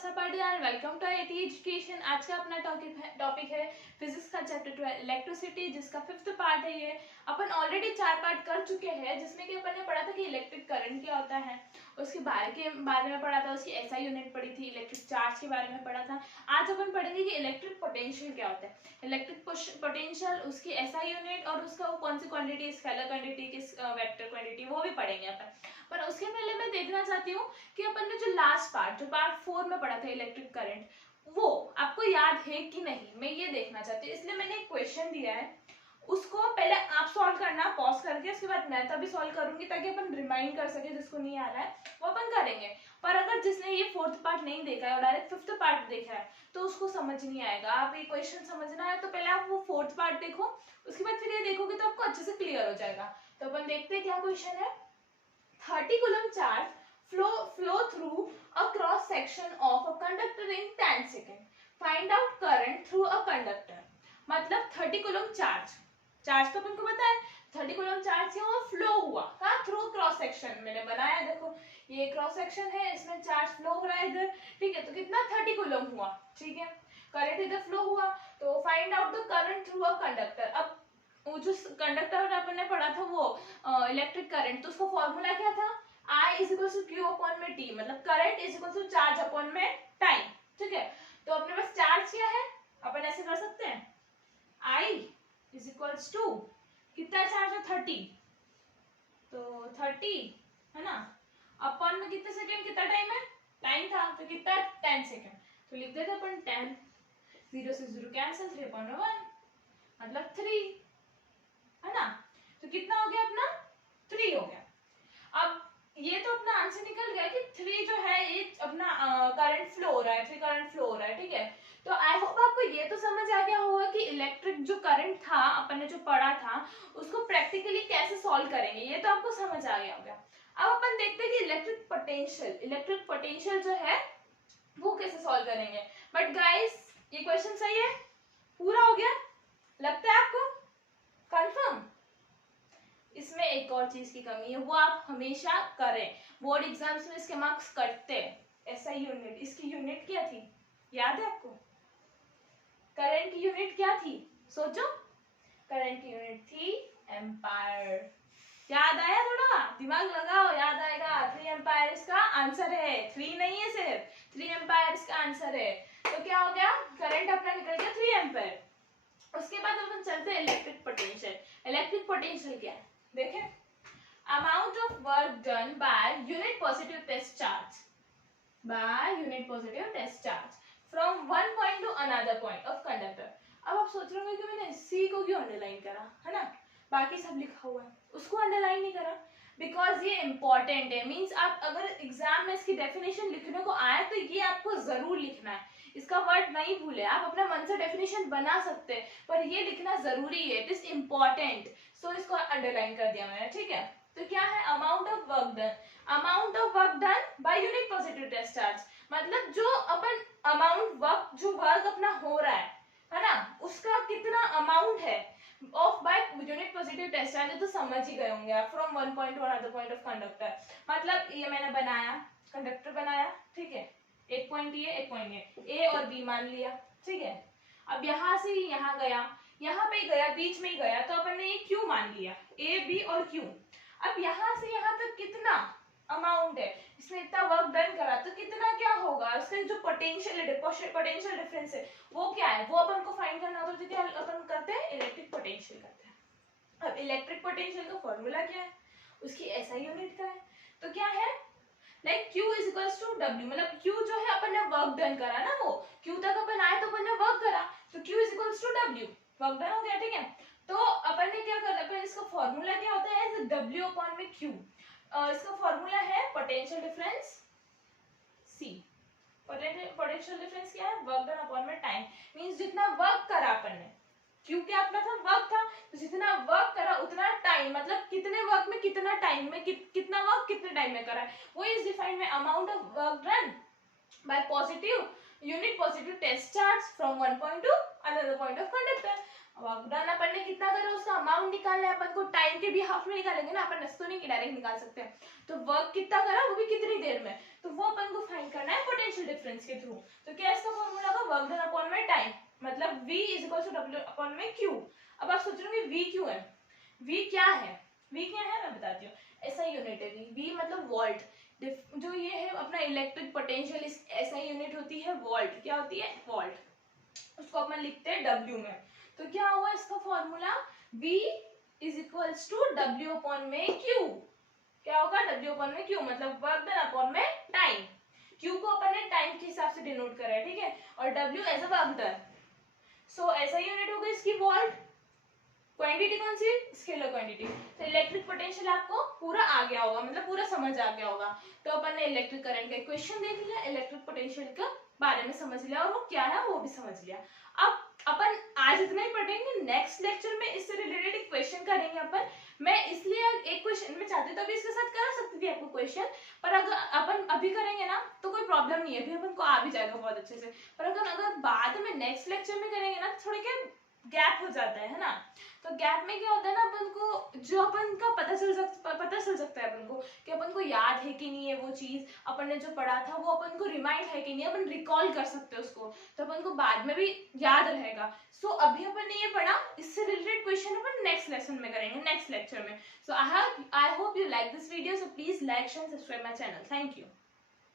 नमस्ते पार्टियान, welcome to IIT education. आज का अपना टॉपिक है फिजिक्स का चैप्टर 12 इलेक्ट्रिसिटी, जिसका 5th पार्ट है। ये अपन ऑलरेडी 4 पार्ट कर चुके हैं, जिसमें कि अपन ने पढ़ा था कि इलेक्ट्रिक करंट क्या होता है, उसके बारे में पढ़ा था, उसकी एसआई यूनिट पढ़ी थी, इलेक्ट्रिक चार्ज के बारे में पढ़ा था। आज अपन पढ़ेंगे कि इलेक्ट्रिक पोटेंशियल क्या होता है। इलेक्ट्रिक पोटेंशियल, उसकी एसआई यूनिट और उसका वो कौन सी क्वांटिटी, स्केलर क्वांटिटी की वेक्टर क्वांटिटी, वो भी पढ़ेंगे अपन। पर उसके पहले मैं देखना चाहती हूँ कि अपन ने जो लास्ट पार्ट, जो पार्ट 4 में पढ़ा था इलेक्ट्रिक करंट, वो आपको याद है कि नहीं, मैं ये देखना चाहती हूँ। इसलिए मैंने एक क्वेश्चन दिया है, उसको पहले आप सॉल्व करना पॉज करके, उसके बाद मैं तभी सॉल्व करूंगी ताकि अपन रिमाइंड कर सके। जिसको नहीं आ रहा है वो अपन करेंगे। पर अगर जिसने ये 4th पार्ट नहीं देखा है और डायरेक्ट 5th पार्ट देखा है तो उसको समझ नहीं आएगा। आप ये क्वेश्चन समझना है तो पहले आप वो 4th पार्ट देखो, उसके बाद फिर ये देखोगे तो आपको अच्छे से क्लियर हो जाएगा। तो अपन देखते हैं क्या क्वेश्चन है। 30 coulomb charge flow through a cross section of a conductor in 10 seconds. Find out current through a conductor. मतलब 30 coulomb चार्ज तो अपन को पता है, 30 coulomb चार्ज से वो फ्लो हुआ कहाँ, थ्रू क्रॉस सेक्शन। मैंने बनाया, देखो ये क्रॉस सेक्शन है, इसमें चार्ज फ्लो हो रहा है इधर, ठीक है। तो कितना 30 coulomb हुआ, ठीक है। करंट इधर फ्लो हुआ, तो find out the current through a conductor. अब वो जो कंडक्टर अपन ने पढ़ा था वो इलेक्ट्रिक करंट, तो उसका फॉर्मूला क्या था, I is equal to Q upon में टी, मतलब current is equal to charge upon में टाइम, ठीक है। तो अपने पास चार्ज क्या है, अपन ऐसे कर सकते हैं, I इज इक्वल टू कितना चार्ज है 30, तो 30 है ना, अपॉन में कितने सेकेंड, कितना टाइम है, टाइम था तो कितना 10 सेकेंड, तो लिख देते अपन 10, 0 से 0 कैंसिल, 3/1 मतलब 3 है ना। तो कितना हो गया अपना, 3 हो गया। अब ये तो अपना आंसर निकल गया कि 3 जो है ये अपना करंट फ्लो हो रहा है, 3 करंट फ्लो हो रहा है, ठीक है। तो आई होप आपको ये तो समझ आ गया होगा कि इलेक्ट्रिक जो करंट था अपन ने जो पढ़ा था उसको प्रैक्टिकली कैसे सॉल्व करेंगे, ये तो आपको समझ आ गया होगा। अब अपन देखते हैं कि इलेक्ट्रिक पोटेंशियल जो है वो कैसे सॉल्व करेंगे। बट गाइस ये क्वेश्चन सही है, पूरा हो गया लगता है आपको, कंफर्म। इसमें एक और चीज की कमी है, वो आप हमेशा करें, बोर्ड एग्जाम्स में इसके मार्क्स कटते हैं। एसआई यूनिट, इसकी यूनिट क्या थी, याद है आपको, करंट की यूनिट क्या थी, सोचो, करंट की यूनिट थी एम्पायर। याद आया, थोड़ा दिमाग लगाओ, याद आएगा। 3 एम्पायर इसका आंसर है, 3 नहीं है सिर्फ, 3 एम्पायर इसका आंसर है। तो क्या हो गया, करंट अपना निकल गया 3 एम्पायर। उसके बाद अपन चलते हैं इलेक्ट्रिक पोटेंशियल। इलेक्ट्रिक पोटेंशियल क्या है, देखें, amount of work done by unit positive test charge from one point to another point of conductor. अब आप सोच रहे होंगे कि मैंने सी को क्यों अंडरलाइन करा, है ना, बाकी सब लिखा हुआ है, उसको अंडरलाइन नहीं करा बिकॉज ये इंपॉर्टेंट है। मींस आप अगर एग्जाम में इसकी डेफिनेशन लिखने को आए तो ये आपको जरूर लिखना है, इसका वर्ड नहीं भूले। आप अपना मन से डेफिनेशन बना सकते हैं पर ये लिखना जरूरी है, इट इज इंपॉर्टेंट। सो इसको अंडरलाइन कर दिया मैंने, ठीक है। तो क्या है, amount of work done by unit positive test charge, मतलब जो अपन जो वर्क अपना हो रहा है ना, उसका कितना अमाउंट है of by unit positive test charge, तो समझ ही गए होंगे आप, from one point to another point of conductor. मतलब ये मैंने बनाया, कंडक्टर बनाया, ठीक है, एक पॉइंट ये, एक पॉइंट ये, ए और बी मान लिया, ठीक है। अब यहाँ से यहाँ गया, यहाँ पे गया, बीच में ही गया, तो अपन ने ये क्यू मान लिया, ए बी और क्यू। अब यहाँ से यहाँ तक कितना अमाउंट है, इसने इतना वर्क डन करा, तो कितना क्या होगा, उसका जो पोटेंशियल डिफरेंस है वो क्या है, वो अपन को फाइंड करना होता है। क्या अपन करते हैं, इलेक्ट्रिक पोटेंशियल करते हैं। अब इलेक्ट्रिक पोटेंशियल का फॉर्मूला क्या है, उसकी एसआई यूनिट का है, तो क्या है, like Q is equals to W, मतलब Q जो है अपन ने वर्क डन करा ना, वो Q तक अपन आए तो अपन ने वर्क करा, तो Q is equals to W, work done हो गया, ठीक है। तो अपन ने क्या करा, अपन इसका फॉर्मूला क्या होता है, W अपॉन में Q। इसका फॉर्मूला है potential difference C। Potential difference क्या है, वर्क डन अपॉन में टाइम, मींस जितना वर्क करा अपन ने, क्योंकि अपना था वर्क था, तो जितना वर्क करा उतना टाइम, मतलब कितने वर्क में कितना टाइम में कितना वर्क कितने टाइम में करा है, वो is defined by amount of work done by unit positive test charge from one point to another point of conductor. Work done अपन ने कितना करा, उसका अमाउंट निकालना है अपन को, टाइम के भी हाफ में निकालेंगे ना, अपन ऐसे तो नहीं कि डायरेक्ट निकाल सकते हैं। तो वर्क कितना करा, वो भी कितनी देर में, तो वो अपन को फाइंड करना है पोटेंशियल डिफरेंस के थ्रू। तो क्या इसका फॉर्मूला होगा, वर्क डन अपॉन में टाइम, मतलब V is equal to W upon में Q। अब आप सोच रहे होंगे V क्यों है, V क्या है, V क्या है मैं बताती हूँ। ऐसा यूनिट है V मतलब वोल्ट। जो ये है अपना इलेक्ट्रिक पोटेंशियल, इस ऐसा यूनिट होती है वोल्ट। क्या होती है, वोल्ट। उसको अपन लिखते हैं W में। तो क्या हुआ इसका formula, V is equals to W upon में Q। क्या होगा, W अपॉन में Q मतलब वर्क डन अपॉन में टाइम। Q को अपन ने टाइम के हिसाब से डिनोट करा है, ठीक है, और W as a work done. So ऐसा यूनिट होगा इसकी वोल्ट। क्वांटिटी कौन सी, स्केलर क्वांटिटी। तो इलेक्ट्रिक पोटेंशियल आपको पूरा आ गया होगा, मतलब पूरा समझ आ गया होगा। तो अपन ने इलेक्ट्रिक करंट का इक्वेशन देख लिया, इलेक्ट्रिक पोटेंशियल के बारे में समझ लिया और वो क्या है वो भी समझ लिया। अब अपन आज इतना ही पढ़ेंगे, नेक्स्ट लेक्चर में इससे रिलेटेड एक क्वेश्चन करेंगे अपन। मैं इसलिए एक क्वेश्चन मैं चाहती तो अभी इसके साथ करा सकती थी आपको क्वेश्चन, पर अगर अपन अभी करेंगे ना तो कोई प्रॉब्लम नहीं है, अभी अपन को आ भी जाएगा बहुत अच्छे से। पर अगर बाद में नेक्स्ट लेक्चर में करेंगे ना थोड़ा क्या गैप हो जाता है ना। तो गैप में क्या होता है ना, अपन को जो अपन का पता चल सकता है अपन को कि अपन को याद है कि नहीं है वो चीज, अपन ने जो पढ़ा था वो अपन को रिमाइंड है कि नहीं, अपन रिकॉल कर सकते हैं उसको, तो अपन को बाद में भी याद रहेगा। सो अभी अपन ने ये पढ़ा, इससे रिलेटेड क्वेश्चन अपन नेक्स्ट लेसन में करेंगे, नेक्स्ट लेक्चर में। So I hope you like this video, so please like share subscribe my channel. Thank you.